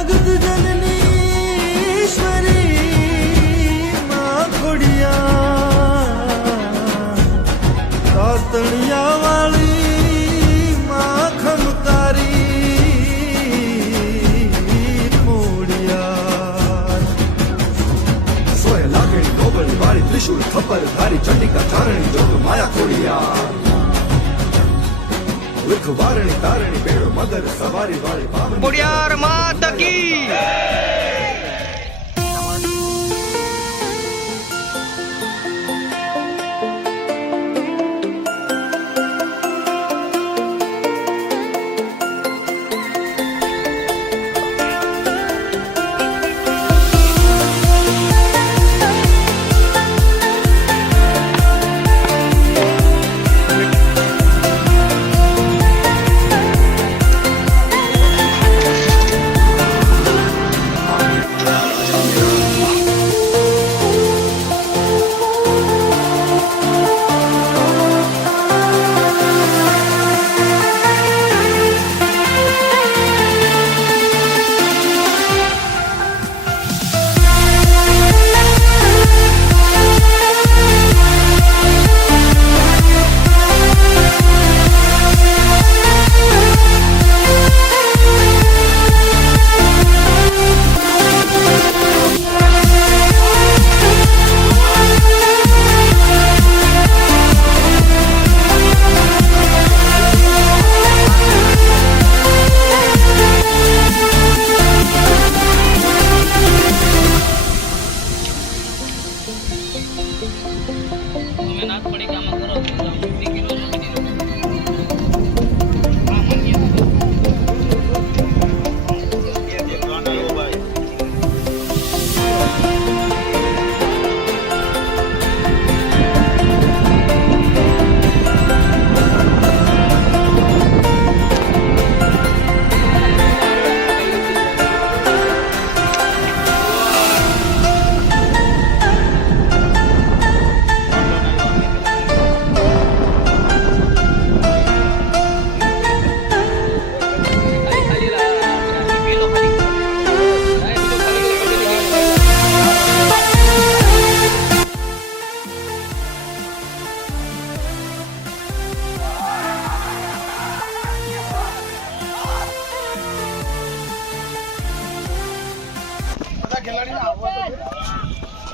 जगत जननी ईश्वरी मां खोड़िया कातणिया वाली मां खमकारी खोड़िया सोए लागणी नोबल वाली त्रिशूल खपर धारी चंडिका चारणी जोग माया खोड़िया वारणी तारणी पेड़ मदर सवारी वाली खोड़ियार माता की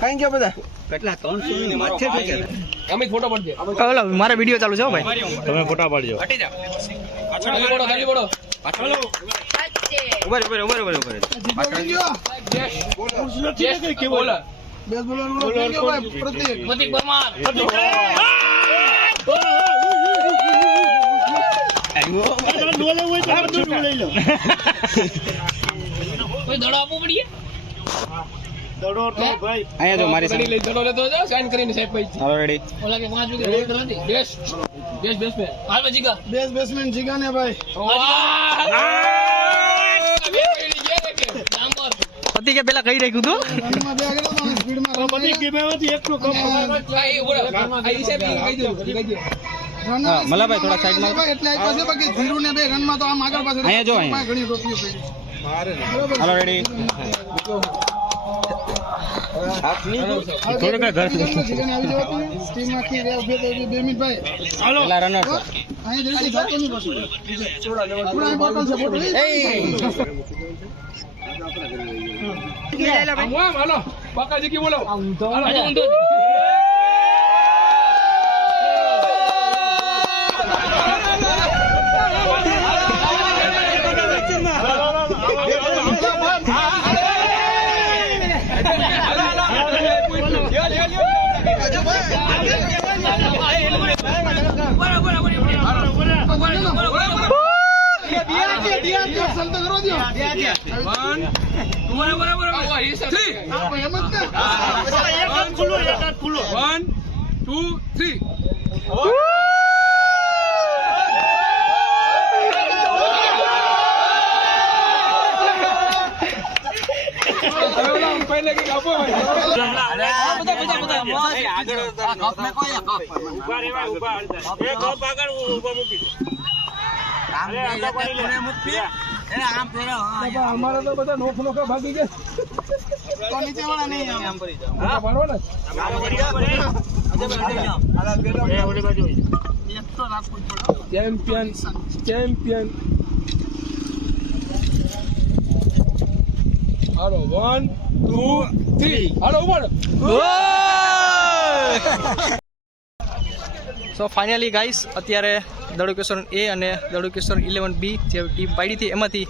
કઈ ગયો બધા કેટલા 300 ની માથે થઈ ગયા અમે ફોટો પાડજે ઓલા મારા વિડિયો ચાલુ છે હો ભાઈ તમે ફોટા પાડજો હટી જા પાછળ બોલો ગાડી બોલો પાછળ ઉભર પાછળ ગયો જય કે બોલો બેસ બોલર ગયો ભાઈ પ્રતીક પરમાર કોઈ દડો આપવો પડીએ દડો તો ભાઈ અહીંયા જો મારી સાઈડ લઈ દડો લેતો જાવ સાઈન કરીને સાહેબ ભાઈ હાલો રેડી ઓલા કે 5 વિકેટ રેડ નથી બેસ મે હાલ જીગા બેસ બેસમેન જીગા ને ભાઈ પતિ કે પેલા કઈ રાખ્યું તું રનમાં બે આગળ તો સ્પીડ માં બધી ગેમમાંથી એકનો કપ મલાભાઈ થોડા સાઈડ માં એટલે આપ્યો છે બાકી ધીરુ ને બે રનમાં તો આમ આગળ પાછળ અહીંયા જો અહીંયા ઘણી રોપીઓ પડી હાલો રેડી થોડું કઈ ઘર જીગાને આવી જવાતું સ્ટીમ આખી રે ઉભે તો 2 મિનિટ ભાઈ પેલા રનર અહીં જલ્દી જાતો નહીં બસ પૂરા બોટલ છે બોટલ હાલો બાકાજી કી બોલો અમારે તો બધા નોખા ભાગી ગયા તો નીચે વાળા નહીં મારવા ને ચેમ્પિયન હાલો 1 2 3 હાલો ઉપર સો ફાઇનલી ગાઈસ અત્યારે દડુકેશ્વર એ અને દડુકેશ્વર 11B જે ટીમ પાડી હતી એમાંથી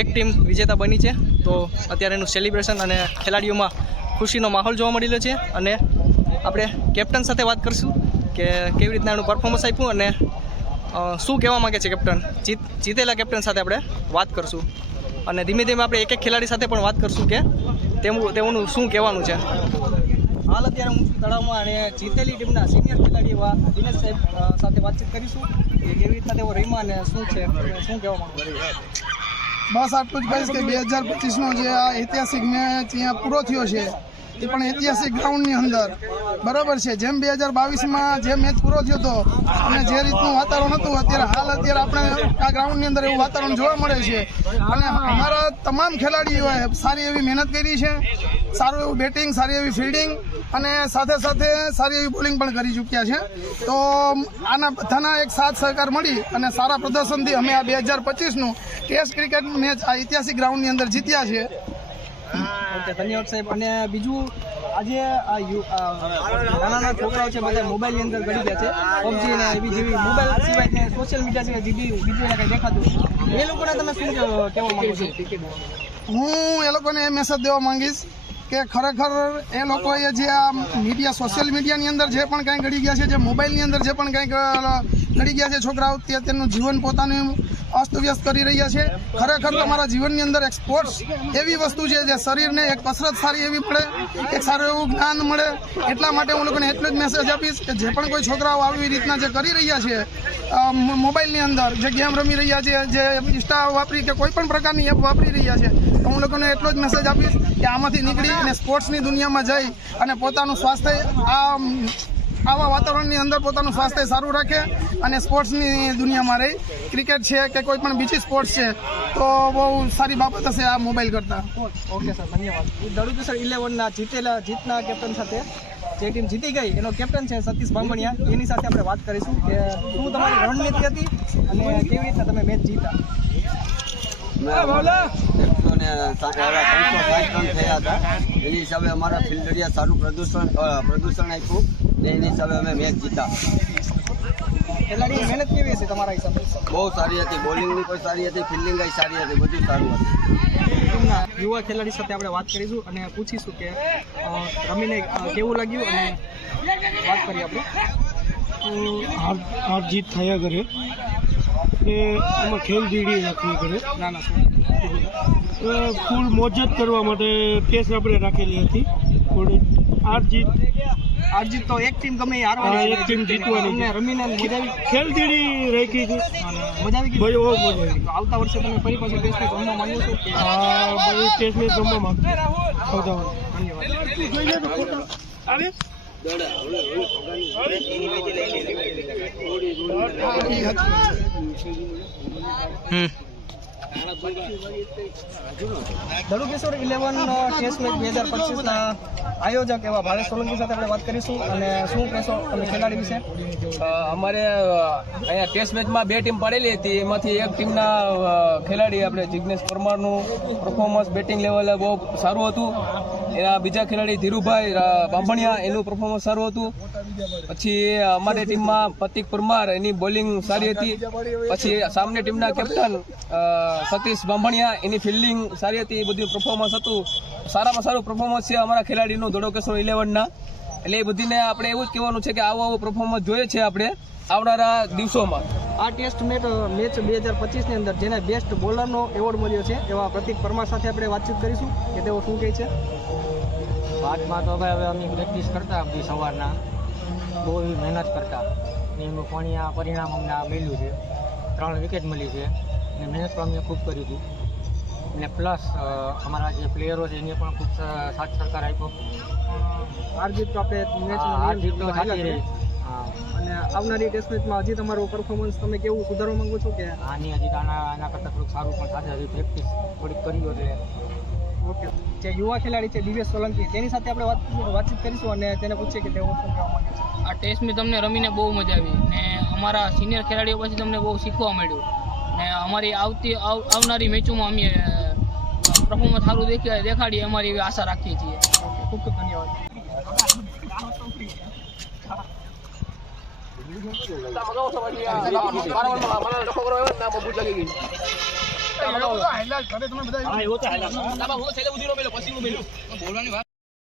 એક ટીમ વિજેતા બની છે. તો અત્યારે એનું સેલિબ્રેશન અને ખેલાડીઓમાં ખુશીનો માહોલ જોવા મળી રહ્યો છે. અને આપણે કેપ્ટન સાથે વાત કરીશું કે કેવી રીતના એનું પરફોર્મન્સ આપ્યું અને શું કહેવા માગે છે કેપ્ટન. જીતેલા કેપ્ટન સાથે આપણે વાત કરીશું અને ધીમે ધીમે આપણે એક એક ખેલાડી સાથે પણ વાત કરીશું કે તેઓનું શું કહેવાનું છે. હાલ અત્યારે હું તળાવમાં અને જીતેલી ટીમના સિનિયર ખેલાડી એવા દિનેશ સાહેબ સાથે વાતચીત કરીશું કે કેવી રીતના તેઓ રમ્યા અને શું છે શું કહેવા માંગુ. બસ આટલું જ કહીશ કે 2025નો જે આ ઐતિહાસિક મેચ અહીંયા પૂરો થયો છે એ પણ ઐતિહાસિક ગ્રાઉન્ડની અંદર બરાબર છે. જેમ 2022માં જે મેચ પૂરો થયો હતો અને જે રીતનું વાતાવરણ હતું અત્યારે આપણે આ ગ્રાઉન્ડની અંદર એવું વાતાવરણ જોવા મળે છે. અને અમારા તમામ ખેલાડીઓએ સારી એવી મહેનત કરી છે, સારું એવું બેટિંગ, સારી એવી ફિલ્ડિંગ અને સાથે સાથે સારી એવી બોલિંગ પણ કરી ચૂક્યા છે. તો આના બધાના એક સાથ સહકાર મળી અને સારા પ્રદર્શનથી અમે આ 2025નું ટેસ્ટ ક્રિકેટ મેચ આ ઐતિહાસિક ગ્રાઉન્ડની અંદર જીત્યા છે. ઓકે, ધન્યવાદ સાહેબ. અને બીજું આજે નાના છોકરાઓ છે બધા મોબાઈલની અંદર ગળી ગયા છે, પબજી ને એવી જેવી મોબાઈલ સિવાય ને સોશિયલ મીડિયા સિવાય બીજું કંઈ દેખાતું એ લોકોને તમે શું કહેવા માંગો છો? હું એ લોકોને એ મેસેજ દેવા માંગીશ કે ખરેખર એ લોકોએ જે આ મીડિયા સોશિયલ મીડિયાની અંદર જે પણ કાંઈ ગળી ગયા છે, જે મોબાઈલની અંદર જે પણ કાંઈક ગળી ગયા છે છોકરાઓ, તે તેમનું જીવન પોતાનું અસ્તવ્યસ્ત કરી રહ્યા છે. ખરેખર તમારા જીવનની અંદર એક સ્પોર્ટ્સ એવી વસ્તુ છે જે શરીરને એક કસરત સારી એવી મળે, એક સારું એવું જ્ઞાન મળે. એટલા માટે હું લોકોને એટલો જ મેસેજ આપીશ કે જે પણ કોઈ છોકરાઓ આવી રીતના જે કરી રહ્યા છે મોબાઈલની અંદર જે ગેમ રમી રહ્યા છે, જે ઇન્સ્ટા વાપરી કે કોઈ પણ પ્રકારની એપ વાપરી રહ્યા છે, તો હું લોકોને એટલો જ મેસેજ આપીશ કે આમાંથી નીકળી અને સ્પોર્ટ્સની દુનિયામાં જઈ અને પોતાનું સ્વાસ્થ્ય આવા વાતાવરણની અંદર પોતાનું સ્વાસ્થ્ય સારું રાખે અને સ્પોર્ટ્સની દુનિયામાં રહી. ક્રિકેટ છે કે કોઈ પણ બીજી સ્પોર્ટ્સ છે તો બહુ સારી બાબત હશે આ મોબાઈલ કરતાં. ઓકે સર, ધન્યવાદ. દડુકેશ્વર 11ના જીતના કેપ્ટન સાથે જે ટીમ જીતી ગઈ એનો કેપ્ટન છે સતીશ બામણિયા, એની સાથે આપણે વાત કરીશું કે શું તમારી રણનીતિ હતી અને કેવી રીતના તમે મેચ જીતા. 360 રન થયા હતા. એની હિસાબે અમારા ફિલ્ડરિયા સારું પ્રદૂષણ આપ્યું ને એની હિસાબે અમે મેચ જીતા. ખેલાડીની મહેનત કેવી હશે તમારા હિસાબે? બહુ સારી હતી, બોલિંગની પણ સારી હતી, ફિલ્ડિંગ સારી હતી, બધું સારું હતું. ટીમના યુવા ખેલાડી સાથે આપણે વાત કરીશું અને પૂછીશું કે રમીને કેવું લાગ્યું અને વાત કરીએ આપણે. હાર જીત થયા કરે એ એમાં ખેલદીડી રાખવી પડે. ના ફૂલ મોજ જ કરવા માટે ટેસ્ટ આપણે રાખેલી હતી. થોડી હાર જીત તો એક ટીમ ગમે હારવાની, એક ટીમ જીતવાની તમને રમીને મજા આવી? ખેલદીડી રાખી હતી, મજા આવી ગઈ? બહુ મજા આવી. આવતા વર્ષે તમે ફરી પાછું ટેસ્ટ મેચ રમવા માંગો છો? બધું ટેસ્ટ મેચ રમવા માંગતા. ધન્યવાદ. દડુકેશ્વર 11 ટેસ્ટ મેચ 2025ના આયોજક એવા ભાવેશ સોલંકી સાથે આપણે વાત કરીશું અને શું કહેશો તમે ખેલાડી વિશે? અમારે અહીંયા ટેસ્ટ મેચમાં 2 ટીમ પડેલી હતી, એમાંથી એક ટીમના ખેલાડી આપણે જિગ્નેશ પરમારનું પરફોર્મન્સ બેટિંગ લેવલે બહુ સારું હતું. એના બીજા ખેલાડી ધીરુભાઈ બાંભણિયા, એનું પરફોર્મન્સ સારું હતું. પછી અમારી ટીમમાં પ્રતિક પરમાર, એની બોલિંગ સારી હતી. પછી સામને ટીમના કેપ્ટન સતીશ બાંભણિયા, એની ફિલ્ડિંગ સારી હતી. એ બધું પરફોર્મન્સ હતું. સારામાં સારું પરફોર્મન્સ છે અમારા ખેલાડીનું દડુકેશ્વર 11ના. એટલે એ બધીને આપણે એવું જ કહેવાનું છે કે આવું પરફોર્મન્સ જોઈએ છે આપણે આવનારા દિવસોમાં. આ ટેસ્ટ મેચ 2025ની અંદર જેને બેસ્ટ બોલરનો એવોર્ડ મળ્યો છે એવા પ્રતિક પરમાર સાથે આપણે વાતચીત કરીશું કે તેઓ શું કહે છે. બાદમાં તો હવે અમે પ્રેક્ટિસ કરતા બધી સવારના, બહુ મહેનત કરતા ને એનું પરિણામ અમને મળ્યું છે. 3 વિકેટ મળી છે અને મહેનત પણ અમે ખૂબ કરી હતી. અને પ્લસ અમારા જે પ્લેયરો છે એને પણ ખૂબ સાથ સહકાર આપ્યો. હાર જીત તો આપણે હાર જીત તો થતી રહી, હા અને આવનારી ટેસ્ટ મેચમાં હજી તમારું પરફોર્મન્સ તમે કેવું સુધારવા માંગો છો કે આની હજી આના કરતાં થોડુંક સારું પણ સાથે હજી પ્રેક્ટિસ થોડીક કરી એટલે ઓકે જે યુવા ખેલાડી છે દિવ્યેશ સોલંકી તેની સાથે આપણે વાતચીત કરીશું અને તેને પૂછીએ કે તેઓ શું કહેવા માંગે છે. આ ટેસ્ટ મેચ તમને રમીને બહુ મજા આવી ને અમારા સિનિયર ખેલાડીઓ પછી તમને બહુ શીખવા મળ્યું ને અમારી આવનારી મેચોમાં અમે પરફોર્મન્સ સારું દેખાડીએ અમારી એવી આશા રાખીએ છીએ. ખૂબ ખૂબ ધન્યવાદ.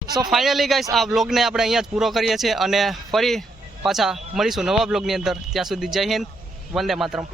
સો ફાઇનલી ગાઈસ આ બ્લોગને આપણે અહીંયા જ પૂરો કરીએ છીએ અને ફરી પાછા મળીશું નવા બ્લોગની અંદર. ત્યાં સુધી જય હિન્દ, વંદે માતરમ.